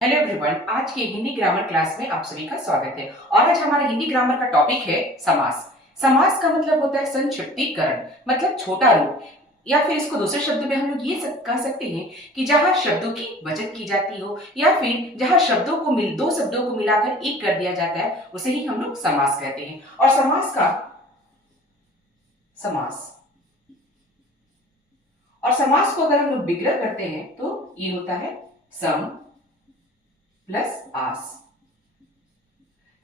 Hello everyone, आज की Hindi grammar class में आप सभी का स्वागत है। और आज हमारा हिंदी ग्रामर का टॉपिक है समास। समास का मतलब होता है संक्षिप्तीकरण, मतलब छोटा रूप, या फिर इसको दूसरे शब्द में हम लोग ये कह सकते हैं कि जहां शब्दों की बचत की जाती हो या फिर जहां दो शब्दों को मिलाकर एक कर दिया जाता है, उसे ही हम लोग समास कहते हैं। और समास और समास को अगर हम लोग विग्रह करते हैं तो ये होता है सम प्लस आस।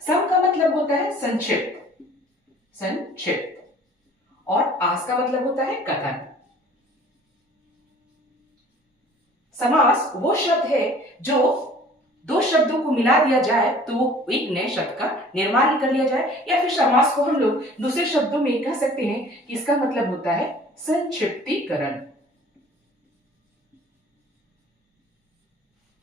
सम का मतलब होता है संक्षिप्त, और आस का मतलब होता है कथन। समास वो शब्द है जो दो शब्दों को मिला दिया जाए तो एक नए शब्द का निर्माण कर लिया जाए, या फिर समास को हम लोग दूसरे शब्दों में कह सकते हैं कि इसका मतलब होता है संक्षिप्तीकरण।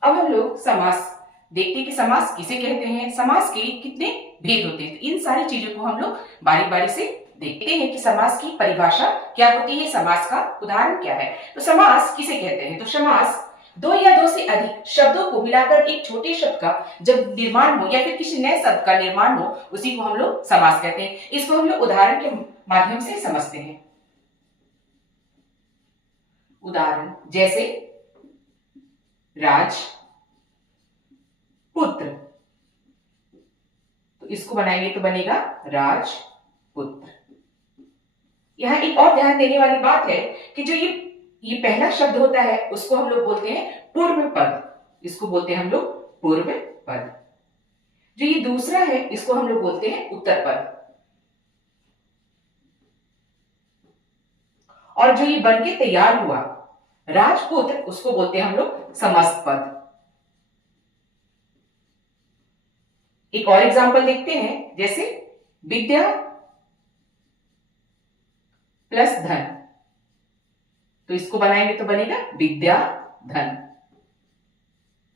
अब हम लोग समास देखते हैं कि समास किसे कहते हैं, समास के कितने भेद होते हैं। इन सारी चीजों को हम लोग बारी बारी से देखते हैं कि समास की परिभाषा क्या होती है, समास का उदाहरण क्या है। तो समास किसे कहते हैं, तो समास दो या दो से अधिक शब्दों को मिलाकर एक छोटे शब्द का जब निर्माण हो या फिर किसी नए शब्द का निर्माण हो, उसी को हम लोग समास कहते हैं। इसको हम लोग उदाहरण के माध्यम से समझते हैं। उदाहरण जैसे राज पुत्र, तो इसको बनाएंगे तो बनेगा राजपुत्र। यहां एक और ध्यान देने वाली बात है कि जो ये पहला शब्द होता है उसको हम लोग बोलते हैं पूर्व पद, इसको बोलते हैं हम लोग पूर्व पद। जो ये दूसरा है इसको हम लोग बोलते हैं उत्तर पद, और जो ये बनके तैयार हुआ राजपुत्र उसको बोलते हैं हम लोग समस्त पद। एक और एग्जांपल देखते हैं, जैसे विद्या प्लस धन, तो इसको बनाएंगे तो बनेगा विद्या धन।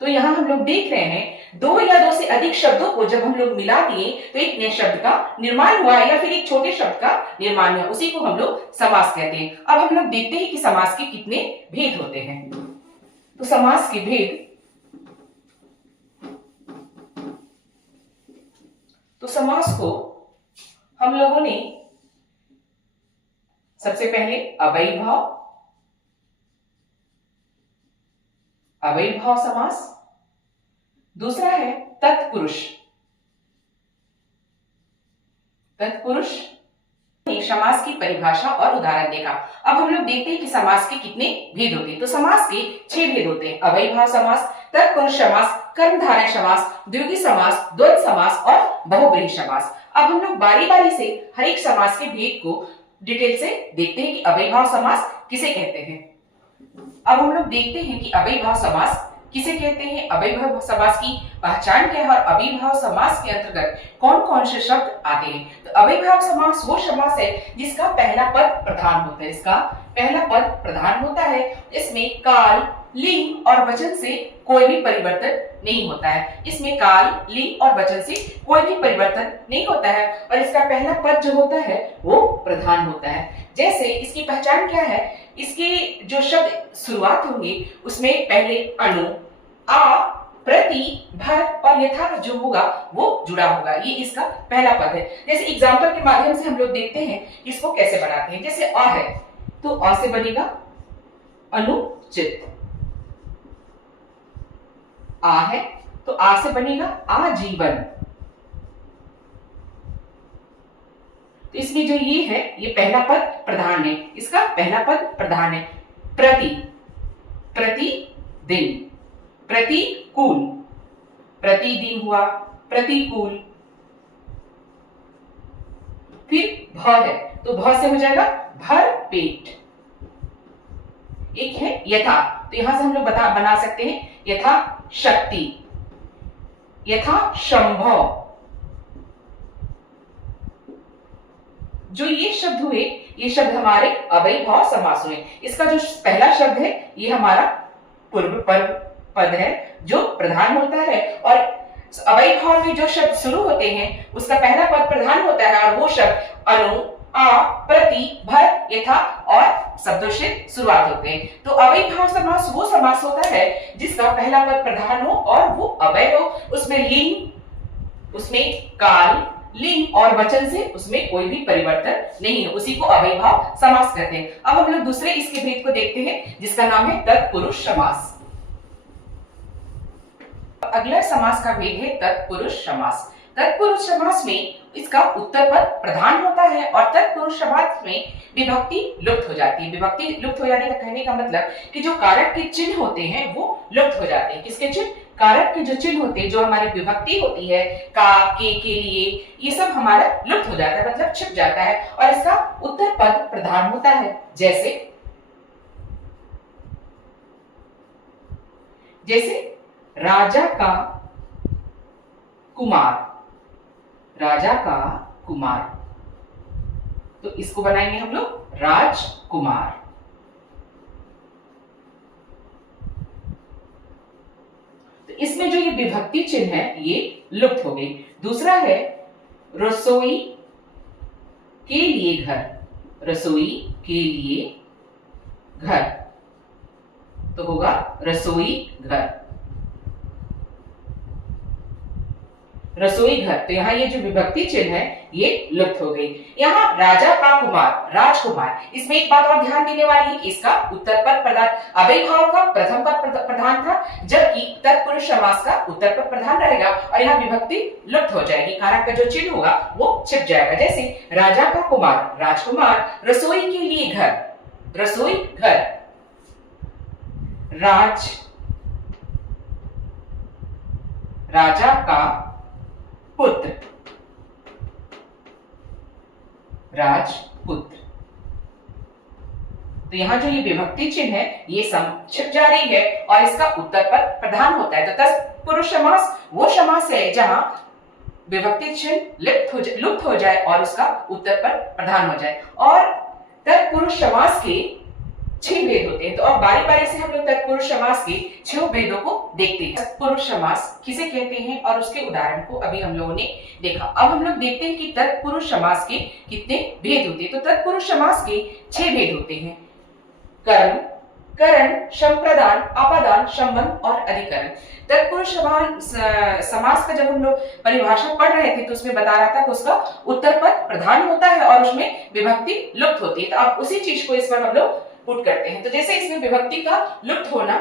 तो यहां हम लोग देख रहे हैं दो या दो से अधिक शब्दों को जब हम लोग मिला दिए तो एक नए शब्द का निर्माण हुआ या फिर एक छोटे शब्द का निर्माण हुआ, उसी को हम लोग समास कहते हैं। अब हम लोग देखते हैं कि समास के कितने भेद होते हैं। तो समास के भेद, तो समास को हम लोगों ने सबसे पहले अव्ययीभाव समास, दूसरा है तत्पुरुष समास की परिभाषा और उदाहरण देखा। अब हम लोग देखते हैं कि समास के कितने भेद होते हैं। तो समास के 6 भेद होते हैं: अव्ययीभाव समास, तत्पुरुष समास, कर्मधारय समास, द्विगु समास, द्वंद्व समास और बहुब्रीहि समास। अब हम लोग बारी बारी से हर एक समास के भेद को डिटेल से देखते हैं कि अव्ययीभाव समास किसे कहते हैं। अब हम लोग देखते हैं कि अव्ययीभाव समास किसे कहते हैं, अव्ययीभाव समास की पहचान क्या है और अव्ययीभाव समास के अंतर्गत कौन कौन से शब्द आते हैं। तो अव्ययीभाव समास वो समास है जिसका पहला पद प्रधान होता है, इसमें काल, लिंग और वचन से कोई भी परिवर्तन नहीं होता है। इसमें काल, लिंग और वचन से कोई भी परिवर्तन नहीं होता है और इसका पहला पद जो होता है वो प्रधान होता है। जैसे इसकी पहचान क्या है, इसके जो शब्द शुरुआत होंगे उसमें पहले अनु, आ, प्रति, भर और यथा जो होगा वो जुड़ा होगा, ये इसका पहला पद है। जैसे एग्जांपल के माध्यम से हम लोग देखते हैं इसको कैसे बनाते हैं। जैसे अ है तो अ से बनेगा अनुचित, आ है तो आ से बनेगा आजीवन। तो इसमें जो ये है ये पहला पद प्रधान है, इसका पहला पद प्रधान है। प्रतिदिन, प्रतिकूल, प्रतिदिन हुआ प्रतिकूल। फिर भ है तो भ से हो जाएगा भर पेट। एक है यथा, तो यहां से हम लोग बना सकते हैं यथा शक्ति, यथा संभव। जो ये शब्द हुए ये शब्द हमारे अव्ययीभाव समास हुए। इसका जो पहला शब्द है ये हमारा पूर्व पद है जो प्रधान होता है, और अव्ययीभाव में जो शब्द शुरू होते हैं उसका पहला पद प्रधान होता है और वो शब्द अनु, आ, प्रति, भर, यथा और शब्दों से शुरुआत होते हैं। तो अव्ययीभाव समास वो समास होता है जिसका पहला पद प्रधान हो और वो अव्यय हो, उसमें लिंग, उसमें काल, लिंग और वचन से उसमें कोई भी परिवर्तन नहीं है, उसी को अव्ययीभाव समास कहते हैं। अब हम लोग दूसरे इसके भेद को देखते हैं जिसका नाम है तत्पुरुष समास। अगला समास का भेद है तत्पुरुष समास। तत्पुरुष समास में इसका उत्तर पद प्रधान होता है और तत्पुरुष समास में विभक्ति लुप्त हो जाती है। विभक्ति लुप्त हो जाने का कहने का मतलब कि जो कारक के चिन्ह होते हैं वो लुप्त हो जाते हैं। किसके चिन्ह? कारक के जो चिन्ह होते हैं, जो हमारी विभक्ति होती है का, के लिए, ये सब हमारा लुप्त हो जाता है, मतलब छिप जाता है और इसका उत्तर पद प्रधान होता है। जैसे राजा का कुमार, राजा का कुमार, तो इसको बनाएंगे हम लोग राजकुमार। तो इसमें जो ये विभक्ति चिन्ह है ये लुप्त हो गई। दूसरा है रसोई के लिए घर, रसोई के लिए घर, तो होगा रसोई घर, रसोई घर। तो यहाँ ये जो विभक्ति चिन्ह है ये लुप्त हो गई। यहाँ राजा का कुमार, राजकुमार, इसमें एक बात और ध्यान देने वाली है कि इसका उत्तर पद प्रधान, अव्ययीभाव का प्रथम पद प्रधान था, जबकि तत्पुरुष समास का उत्तर पद प्रधान रहेगा और यहाँ विभक्ति लुप्त हो जाएगी, कारक का जो चिन्ह होगा वो छिप जाएगा। जैसे राजा का कुमार, राजकुमार, रसोई के लिए घर, रसोई घर, राजा का पुत्र, राजपुत्र। तो यहां जो ये विभक्ति चिन्ह है ये छिप जा रही है और इसका उत्तर पद प्रधान होता है। तो तत्पुरुष समास वो समास है जहां विभक्ति चिन्ह लुप्त हो जाए और उसका उत्तर पद प्रधान हो जाए। और तत्पुरुष समास के 6 भेद होते हैं। तो अब बारी बारी से हम लोग तत्पुरुष समास के 6 भेदों को देखते हैं। तत्पुरुष समास किसे कहते हैं और उसके उदाहरण को अभी हम लोगों ने देखा। अब हम लोग देखते हैं कि तत्पुरुष समास के कितने भेद होते हैं। तो तत्पुरुष समास के 6 भेद होते हैं। कर्म, करण, संप्रदान, आपादान, संबंध और अधिकरण। तत्पुरुष समास का जब हम लोग परिभाषा पढ़ रहे थे तो उसमें बता रहा था कि उसका उत्तर पद प्रधान होता है और उसमें विभक्ति लुप्त होती है। तो अब उसी चीज को इस पर हम लोग पुट करते हैं। तो जैसे इसमें विभक्ति का लुप्त होना,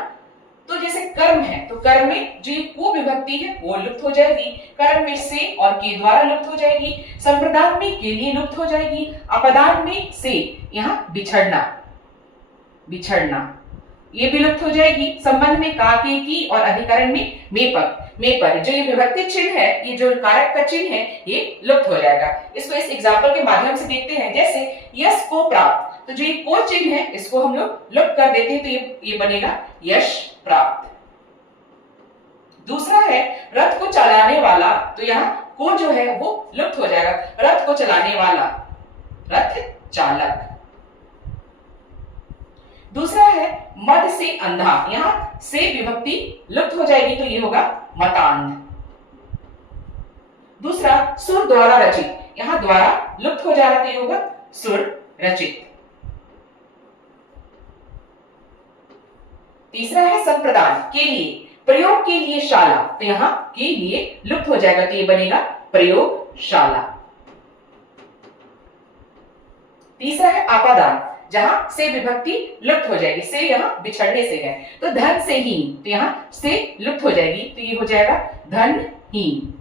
तो जैसे कर्म है तो कर्म में जो को विभक्ति है वो लुप्त हो जाएगी, कर्म में से और के द्वारा लुप्त हो जाएगी, संप्रदान में के लिए लुप्त हो जाएगी, अपदान में से, यहाँ बिछड़ना, बिछड़ना ये भी लुप्त हो जाएगी, संबंध में का, के, की और अधिकरण में पर जो ये विभक्ति चिन्ह है, ये जो कारक का चिन्ह है ये लुप्त हो जाएगा। इसको इस एग्जांपल के माध्यम से देखते हैं। जैसे यश को प्राप्त, तो जो ये को चिन्ह है इसको हम लोग लुप्त कर देते हैं, तो ये बनेगा यश प्राप्त। दूसरा है रथ को चलाने वाला, तो यहाँ को जो है वो लुप्त हो जाएगा, रथ को चलाने वाला, रथ चालक। दूसरा है मद से अंधा, यहाँ से विभक्ति लुप्त हो जाएगी तो ये होगा मतांध। दूसरा सुर द्वारा रचित, यहाँ द्वारा लुप्त हो जा रहा तो ये होगा सुर रचित। तीसरा है संप्रदान के लिए, प्रयोग के लिए शाला, तो यहाँ के लिए लुप्त हो जाएगा तो ये बनेगा प्रयोगशाला। तीसरा है आपादान, जहां से विभक्ति लुप्त हो जाएगी, से यहाँ बिछड़ने से है, तो धन से हीन, तो यहाँ से लुप्त हो जाएगी तो ये हो जाएगा धनहीन।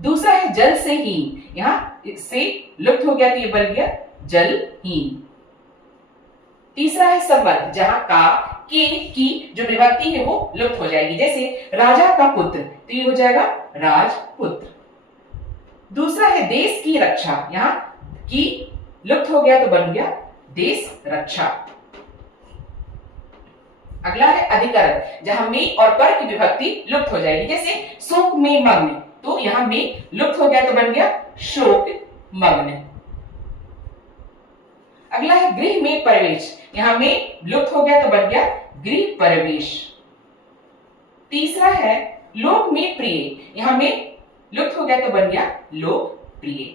दूसरा है जल से हीन, यहाँ से लुप्त हो गया तो ये बन गया जलहीन। तीसरा है संबंध, जहां का, के, की जो विभक्ति है वो लुप्त हो जाएगी। जैसे राजा का पुत्र, तो ये हो जाएगा राजपुत्र। दूसरा है देश की रक्षा, यहाँ की लुप्त हो गया तो बन गया देश रक्षा। अगला है अधिकरण, जहां में और पर की विभक्ति लुप्त हो जाएगी। जैसे शोक में मग्न, तो यहां में लुप्त हो गया तो बन गया शोक मग्न। अगला है गृह में प्रवेश, यहां में लुप्त हो गया तो बन गया गृह प्रवेश। तीसरा है लोक में प्रिय, यहां में लुप्त हो गया तो बन गया लोकप्रिय।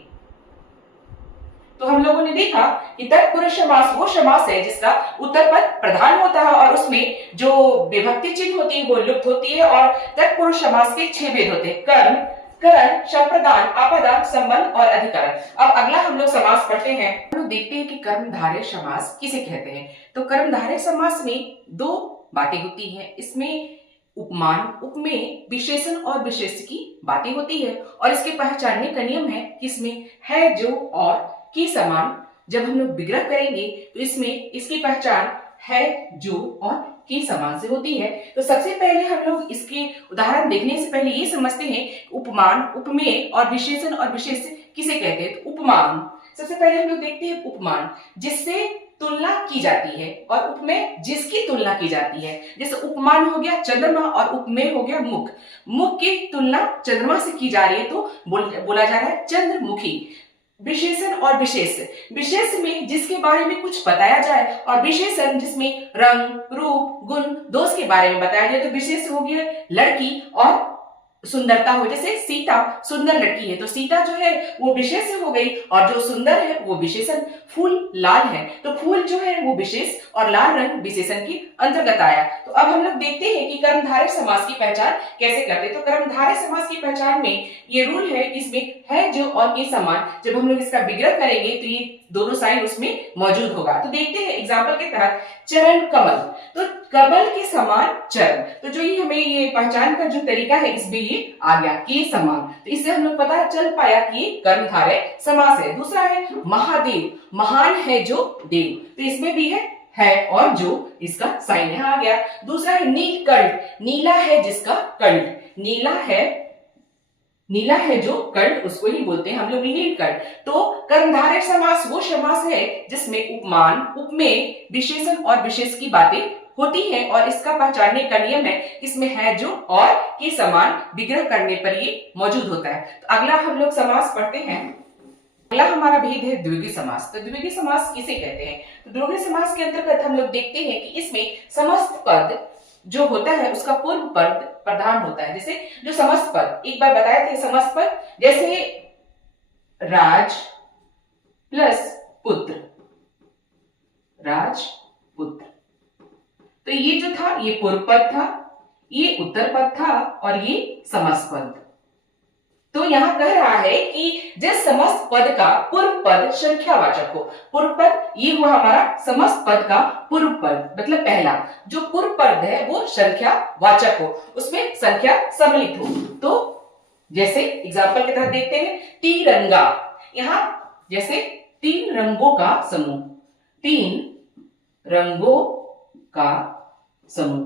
तो हम लोगों ने देखा कि तत्पुरुष समास वो समास है जिसका उत्तर पद प्रधान होता है और उसमें जो विभक्ति चिन्ह होती है वो लुप्त होती है, और तत्पुरुष समास के 6 भेद होते हैं: कर्म, करण, संप्रदान, आपादान, संबंध और अधिकरण। अब अगला हम लोग समास पढ़ते हैं। हम लोग देखते हैं कि कर्मधारय समास किसे कहते हैं। तो कर्मधारय समास में 2 बातें होती हैं। इसमें उपमान, उपमेय, विशेषण और विशेष की बातें होती है, और इसके पहचानने का नियम है कि इसमें है, जो और की समान जब हम लोग विग्रह करेंगे तो इसमें इसकी पहचान है, जो और की समान से होती है। तो सबसे पहले हम लोग इसके उदाहरण देखने से पहले ये समझते हैं उपमान, उपमेय और विशेषण और विशेष किसे कहते हैं। तो उपमान सबसे पहले हम लोग देखते हैं उपमान, जिससे तुलना की जाती है, और उपमेय जिसकी तुलना की जाती है। जैसे उपमान हो गया चंद्रमा और उपमेय हो गया मुख। मुख की तुलना चंद्रमा से की जा रही है तो बोला जा रहा है चंद्रमुखी। विशेषण और विशेष, विशेष में जिसके बारे में कुछ बताया जाए, और विशेषण जिसमें रंग, रूप, गुण, दोष के बारे में बताया जाए। तो विशेष हो गया लड़की और सुंदरता हो, जैसे सीता सुंदर लड़की है तो सीता जो है वो विशेष हो गई, और जो सुंदर है वो विशेषण। फूल लाल है तो फूल जो है वो विशेष और लाल रंग विशेषण के अंतर्गत आया। तो अब हम लोग देखते हैं कि कर्मधारय समास की पहचान कैसे करते हैं। तो कर्मधारय समास की पहचान में ये रूल है कि इसमें है, जो और के समान जब हम लोग इसका विग्रह करेंगे तो ये दोनों साइन उसमें मौजूद होगा। तो देखते हैं एग्जाम्पल के तहत, चरण कमल, तो कमल के समान चरण, तो जो ये हमें ये पहचान का जो तरीका है इसमें ये आ गया के समान, तो इससे हम लोग पता चल पाया कि ये कर्मधारय समास है। दूसरा है महादेव, महान है जो देव, तो इसमें भी है और जो, इसका साइन यहाँ आ गया। दूसरा है नीलकंठ, नीला है जिसका कंठ, नीला है जो कंठ, उसको ही बोलते हैं हम लोग नीलकंठ। तो कर्मधारय समास वो समास है जिसमें उपमान, उपमेय, विशेषण और विशेष की बातें होती है, और इसका पहचानने का नियम है इसमें है, जो और के समान विग्रह करने पर ये मौजूद होता है। तो अगला हम लोग समास पढ़ते हैं। अगला हमारा भेद है द्विगु समास। तो द्विगु समास किसे कहते हैं। तो द्विगु समास के अंतर्गत हम लोग देखते हैं कि इसमें समस्त पद जो होता है उसका पूर्व पद प्रधान होता है। जैसे जो समस्त पद एक बार बताए थे, समस्त पद जैसे राज प्लस पुत्र, राज पुत्र, तो ये जो था ये पूर्व पद था, ये उत्तर पद था, और ये समस्त पद। तो यहां कह रहा है कि जिस समस्त पद का पूर्व पद संख्यावाचक हो, पूर्व पद ये हुआ हमारा समस्त पद का पूर्व पद, मतलब पहला जो पूर्व पद है वो संख्यावाचक हो, उसमें संख्या सम्मिलित हो। तो जैसे एग्जाम्पल के तहत देखते हैं, तिरंगा, यहां जैसे 3 रंगों का समूह, 3 रंगों का समूह।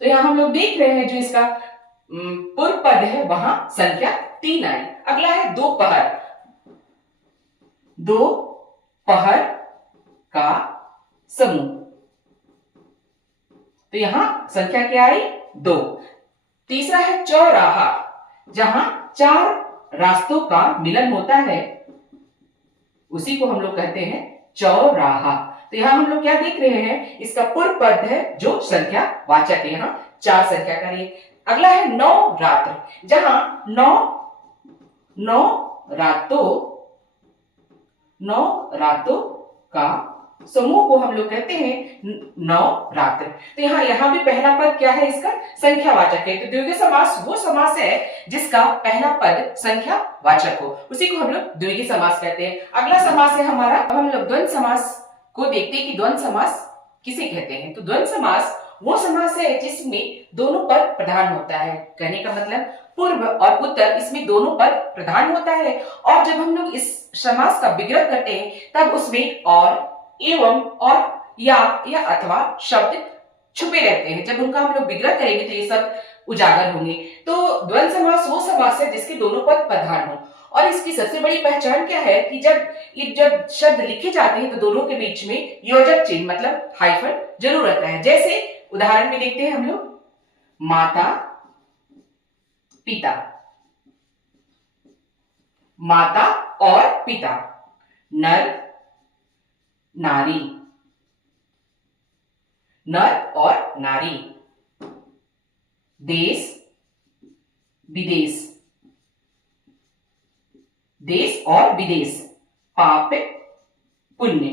तो यहां हम लोग देख रहे हैं जो इसका पूर्व पद है वहां संख्या 3 आई। अगला है दोपहर, दोपहर का समूह, तो यहां संख्या क्या आई 2। तीसरा है चौराहा, जहां 4 रास्तों का मिलन होता है उसी को हम लोग कहते हैं चौराहा। तो यहां हम लोग क्या देख रहे हैं, इसका पूर्व पद है जो संख्या वाचक है, यहां 4 संख्या का रही। अगला है नवरात्र, जहां 9 रातों का समूह को हम लोग कहते हैं नवरात्र। तो यहां भी पहला पद क्या है, इसका संख्यावाचक है। तो द्विगु समास वो समास है जिसका पहला पद संख्यावाचक हो, उसी को हम लोग द्विगु समास कहते हैं। अगला समास है हमारा, अब हम लोग द्वंद्व समास को देखते हैं कि द्वंद्व समास किसे कहते हैं। तो द्वंद्व समास वो समास है जिसमें दोनों पद प्रधान होता है। कहने का मतलब पूर्व और उत्तर, इसमें दोनों पद प्रधान होता है, और जब हम लोग इस समास का विग्रह करते हैं तब उसमें और, एवं और या अथवा शब्द छुपे रहते हैं। जब उनका हम लोग विग्रह करेंगे तो ये सब उजागर होंगे। तो द्वंद्व समास वो समास है जिसके दोनों पद प्रधान हो, और इसकी सबसे बड़ी पहचान क्या है कि जब शब्द लिखे जाते हैं तो दोनों के बीच में योजक चिन्ह मतलब हाइफन जरूर रहता है। जैसे उदाहरण में देखते हैं हम लोग, माता पिता, माता और पिता, नर नारी, नर और नारी, देश विदेश, देश और विदेश, पाप, पुण्य,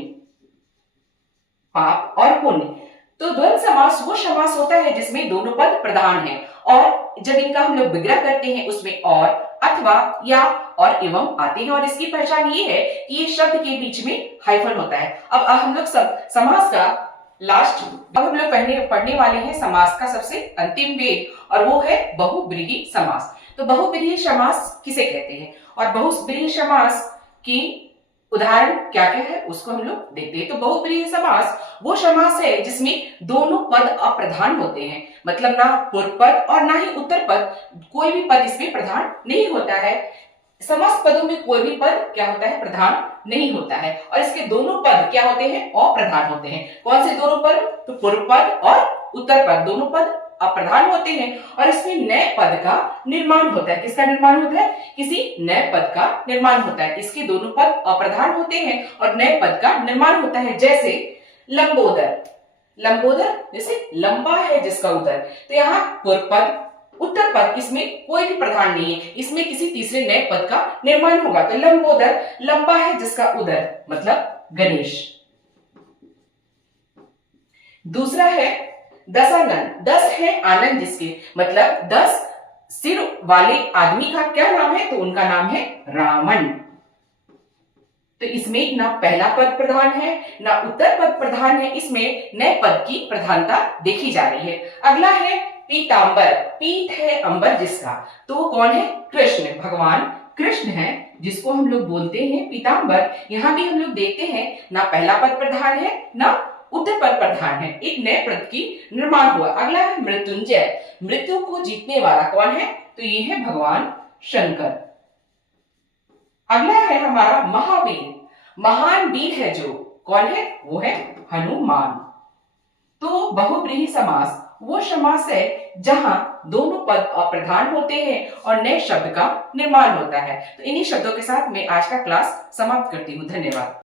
पाप और पुण्य। तो द्वंद्व समास वो समास होता है जिसमें दोनों पद प्रधान है और जब इनका हम लोग विग्रह करते हैं उसमें और, अथवा, या और एवं आते हैं और इसकी पहचान ये है कि ये शब्द के बीच में हाइफन होता है। अब हम लोग समास का लास्ट, अब हम लोग पढ़ने वाले हैं समास का सबसे अंतिम वेद और वो है बहुब्रीहि समास। तो बहुब्रीहि समास किसे कहते हैं और बहुब्रीहि समास की उदाहरण क्या क्या है उसको हम लोग देखते हैं। तो बहुब्रीहि समास वो समास है जिसमें दोनों पद अप्रधान होते हैं, मतलब ना पूर्व पद और ना ही उत्तर पद, कोई भी पद इसमें प्रधान नहीं होता है। समस्त पदों में कोई भी पद क्या होता है, प्रधान नहीं होता है और इसके दोनों पद क्या होते हैं, अप्रधान होते हैं। कौन से दोनों पद, तो पूर्व पद और उत्तर पद दोनों पद अप्रधान होते हैं और इसमें नए पद का निर्माण होता है। किसका निर्माण होता है, किसी नए पद का निर्माण होता है। इसके दोनों पद अप्रधान होते हैं और नए पद का निर्माण होता है। जैसे लंबोदर, लंबोदर जैसे लंबा है जिसका उदर, तो यहाँ पूर्व पद उत्तर पद इसमें कोई भी प्रधान नहीं है, इसमें किसी तीसरे नए पद का निर्माण होगा। तो लंबोदर लंबा है जिसका उदर, मतलब गणेश। दूसरा है दशानन, 10 है आनंद जिसके, मतलब 10 सिर वाले आदमी का क्या नाम है, तो उनका नाम है रावण। तो इसमें ना पहला पद प्रधान है ना उत्तर पद प्रधान है, इसमें नए पद की प्रधानता देखी जा रही है। अगला है पीतांबर, पीत है अंबर जिसका, तो वो कौन है, कृष्ण, भगवान कृष्ण है जिसको हम लोग बोलते हैं पीतांबर। यहाँ भी हम लोग देखते हैं ना पहला पद प्रधान है ना उत्तर पद प्रधान है, एक नए पद की निर्माण हुआ। अगला है मृत्युंजय, मृत्यु को जीतने वाला कौन है, तो ये है भगवान शंकर। अगला है हमारा महावीर, महान वीर है जो, कौन है, वो है हनुमान। तो बहुब्रीहि समास वो समास है जहां दोनों पद अप्रधान होते हैं और नए शब्द का निर्माण होता है। तो इन्हीं शब्दों के साथ मैं आज का क्लास समाप्त करती हूँ। धन्यवाद।